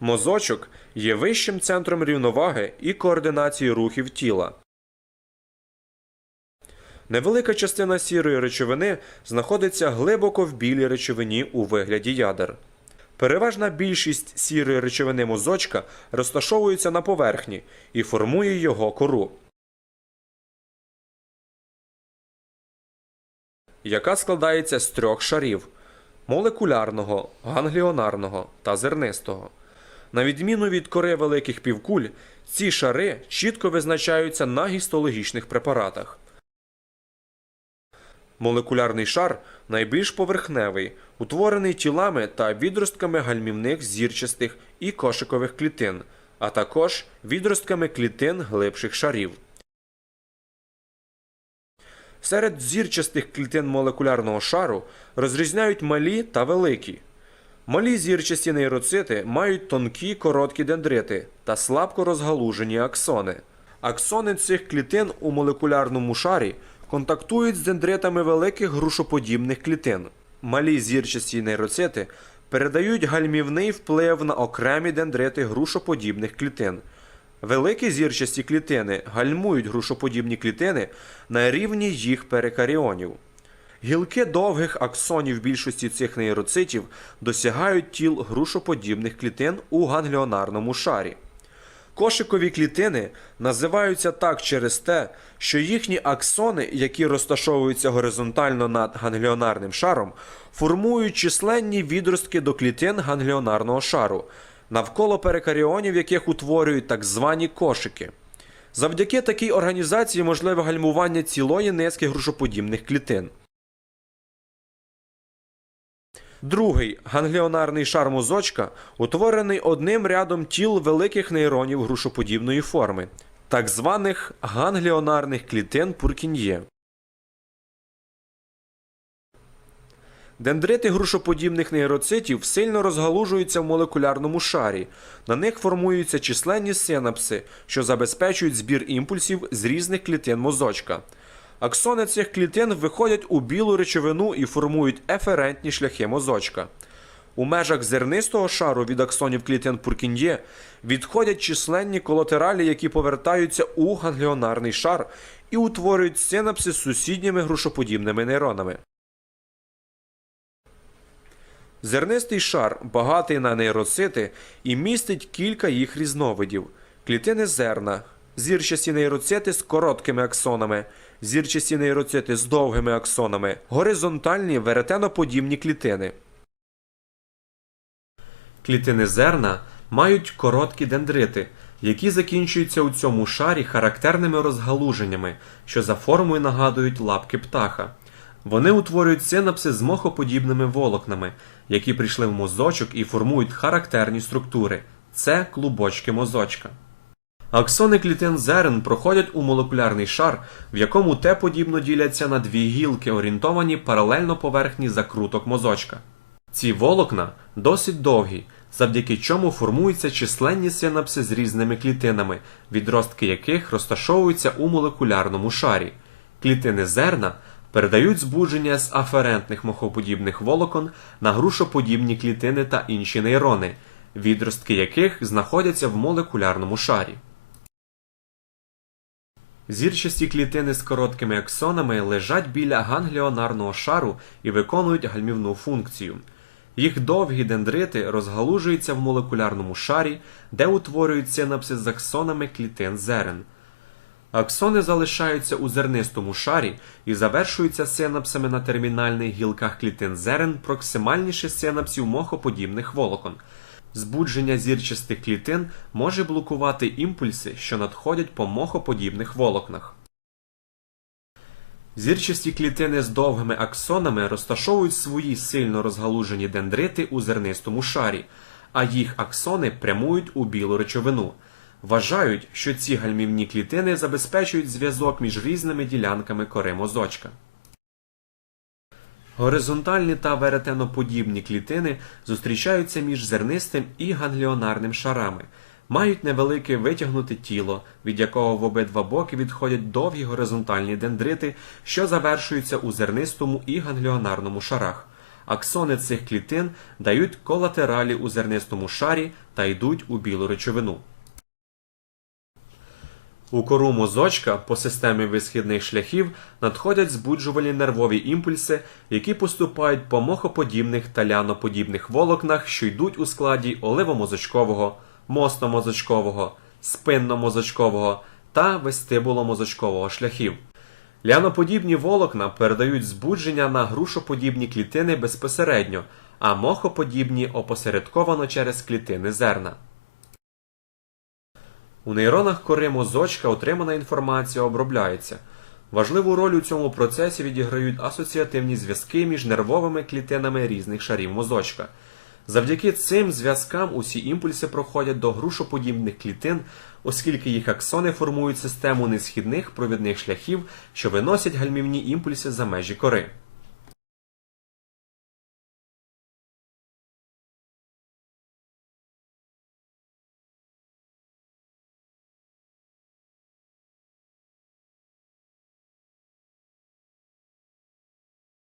Мозочок є вищим центром рівноваги і координації рухів тіла. Невелика частина сірої речовини знаходиться глибоко в білій речовині у вигляді ядер. Переважна більшість сірої речовини мозочка розташовується на поверхні і формує його кору, яка складається з трьох шарів молекулярного, гангліонарного та зернистого. На відміну від кори великих півкуль, ці шари чітко визначаються на гістологічних препаратах. Молекулярний шар найбільш поверхневий, утворений тілами та відростками гальмівних зірчастих і кошикових клітин, а також відростками клітин глибших шарів. Серед зірчастих клітин молекулярного шару розрізняють малі та великі. Малі зірчасті нейроцити мають тонкі короткі дендрити та слабко розгалужені аксони. Аксони цих клітин у молекулярному шарі контактують з дендритами великих грушоподібних клітин. Малі зірчасті нейроцити передають гальмівний вплив на окремі дендрити грушоподібних клітин. Великі зірчасті клітини гальмують грушоподібні клітини на рівні їх перикаріонів. Гілки довгих аксонів більшості цих нейроцитів досягають тіл грушоподібних клітин у гангліонарному шарі. Кошикові клітини називаються так через те, що їхні аксони, які розташовуються горизонтально над гангліонарним шаром, формують численні відростки до клітин гангліонарного шару, навколо перикаріонів яких утворюють так звані кошики. Завдяки такій організації можливе гальмування цілої низки грушоподібних клітин. Другий гангліонарний шар мозочка утворений одним рядом тіл великих нейронів грушоподібної форми, так званих гангліонарних клітин Пуркін'є. Дендрити грушоподібних нейроцитів сильно розгалужуються в молекулярному шарі. На них формуються численні синапси, що забезпечують збір імпульсів з різних клітин мозочка. Аксони цих клітин виходять у білу речовину і формують еферентні шляхи мозочка. У межах зернистого шару від аксонів клітин Пуркін'є відходять численні колатералі, які повертаються у гангліонарний шар і утворюють синапси з сусідніми грушоподібними нейронами. Зернистий шар багатий на нейроцити і містить кілька їх різновидів: клітини зерна, зірчасті нейроцити з короткими аксонами, зірчасті нейроцити з довгими аксонами, горизонтальні веретеноподібні клітини. Клітини зерна мають короткі дендрити, які закінчуються у цьому шарі характерними розгалуженнями, що за формою нагадують лапки птаха. Вони утворюють синапси з мохоподібними волокнами, які прийшли в мозочок і формують характерні структури. Це клубочки мозочка. Аксони клітин зерен проходять у молекулярний шар, в якому те подібно діляться на дві гілки, орієнтовані паралельно поверхні закруток мозочка. Ці волокна досить довгі, завдяки чому формуються численні синапси з різними клітинами, відростки яких розташовуються у молекулярному шарі. Клітини зерна передають збудження з аферентних мохоподібних волокон на грушоподібні клітини та інші нейрони, відростки яких знаходяться в молекулярному шарі. Зірчасті клітини з короткими аксонами лежать біля гангліонарного шару і виконують гальмівну функцію. Їх довгі дендрити розгалужуються в молекулярному шарі, де утворюють синапси з аксонами клітин зерен. Аксони залишаються у зернистому шарі і завершуються синапсами на термінальних гілках клітин зерен проксимальніше синапсів мохоподібних волокон. Збудження зірчастих клітин може блокувати імпульси, що надходять по мохоподібних волокнах. Зірчасті клітини з довгими аксонами розташовують свої сильно розгалужені дендрити у зернистому шарі, а їх аксони прямують у білу речовину. Вважають, що ці гальмівні клітини забезпечують зв'язок між різними ділянками кори мозочка. Горизонтальні та веретеноподібні клітини зустрічаються між зернистим і гангліонарним шарами, мають невелике витягнуте тіло, від якого в обидва боки відходять довгі горизонтальні дендрити, що завершуються у зернистому і гангліонарному шарах, аксони цих клітин дають колатералі у зернистому шарі та йдуть у білу речовину. У кору мозочка по системі висхідних шляхів надходять збуджувальні нервові імпульси, які поступають по мохоподібних та ляноподібних волокнах, що йдуть у складі оливомозочкового, мостомозочкового, спинномозочкового та вестибуломозочкового шляхів. Ляноподібні волокна передають збудження на грушоподібні клітини безпосередньо, а мохоподібні опосередковано через клітини зерна. У нейронах кори мозочка отримана інформація обробляється. Важливу роль у цьому процесі відіграють асоціативні зв'язки між нервовими клітинами різних шарів мозочка. Завдяки цим зв'язкам усі імпульси проходять до грушоподібних клітин, оскільки їх аксони формують систему несхідних провідних шляхів, що виносять гальмівні імпульси за межі кори.